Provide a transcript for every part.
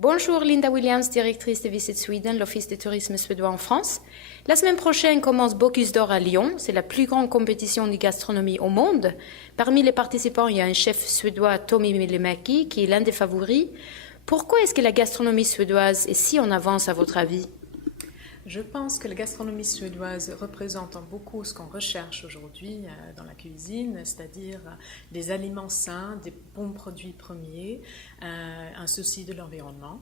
Bonjour, Linda Williams, directrice de Visit Sweden, l'Office de tourisme suédois en France. La semaine prochaine commence Bocuse d'Or à Lyon. C'est la plus grande compétition de gastronomie au monde. Parmi les participants, il y a un chef suédois, Tommi Myllymäki, qui est l'un des favoris. Pourquoi est-ce que la gastronomie suédoise est si en avance à votre avis? Je pense que la gastronomie suédoise représente beaucoup ce qu'on recherche aujourd'hui dans la cuisine, c'est-à-dire des aliments sains, des bons produits premiers, un souci de l'environnement.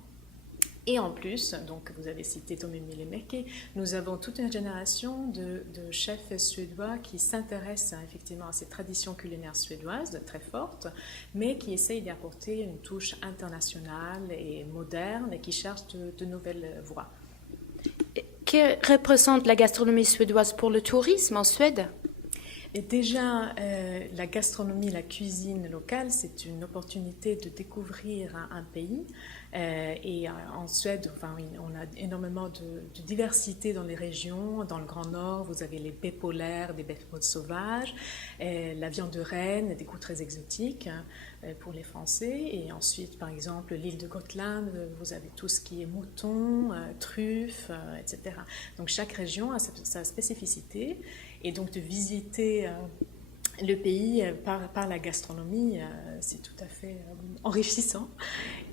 Et en plus, donc vous avez cité Tommi Myllymäki, nous avons toute une génération de chefs suédois qui s'intéressent effectivement à ces traditions culinaires suédoises très fortes, mais qui essayent d'y apporter une touche internationale et moderne et qui cherchent de nouvelles voies. Que représente la gastronomie suédoise pour le tourisme en Suède? Et déjà, la gastronomie, la cuisine locale, c'est une opportunité de découvrir un pays. Et en Suède, on a énormément de diversité dans les régions. Dans le Grand Nord, vous avez les baies polaires, des baies sauvages, la viande de renne, des goûts très exotiques pour les Français. Et ensuite, par exemple, l'île de Gotland, vous avez tout ce qui est mouton, truffes, etc. Donc chaque région a sa spécificité. Et donc de visiter le pays par la gastronomie, c'est tout à fait enrichissant.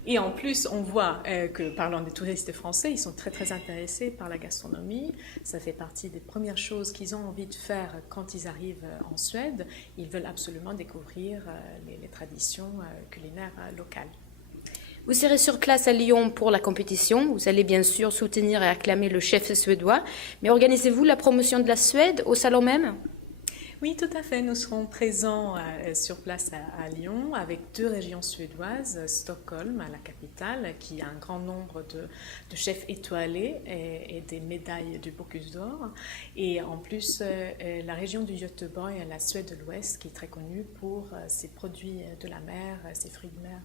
Et en plus, on voit que, parlant des touristes français, ils sont très très intéressés par la gastronomie. Ça fait partie des premières choses qu'ils ont envie de faire quand ils arrivent en Suède. Ils veulent absolument découvrir les traditions culinaires locales. Vous serez sur place à Lyon pour la compétition. Vous allez bien sûr soutenir et acclamer le chef suédois. Mais organisez-vous la promotion de la Suède au salon même? Oui, tout à fait. Nous serons présents sur place à Lyon avec 2 régions suédoises, Stockholm, la capitale, qui a un grand nombre de chefs étoilés et des médailles du Bocuse d'Or. Et en plus, la région du Göteborg, la Suède de l'Ouest, qui est très connue pour ses produits de la mer, ses fruits de mer.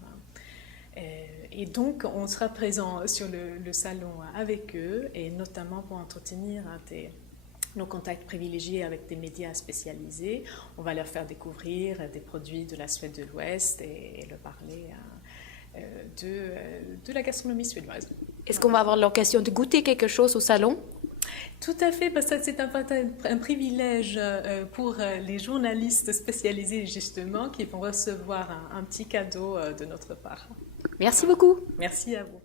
Et donc, on sera présent sur le salon avec eux, et notamment pour entretenir nos contacts privilégiés avec des médias spécialisés. On va leur faire découvrir des produits de la Suède de l'Ouest et leur parler de la gastronomie suédoise. Est-ce qu'on va avoir l'occasion de goûter quelque chose au salon? Tout à fait, parce que c'est un privilège pour les journalistes spécialisés justement qui vont recevoir un petit cadeau de notre part. Merci beaucoup. Merci à vous.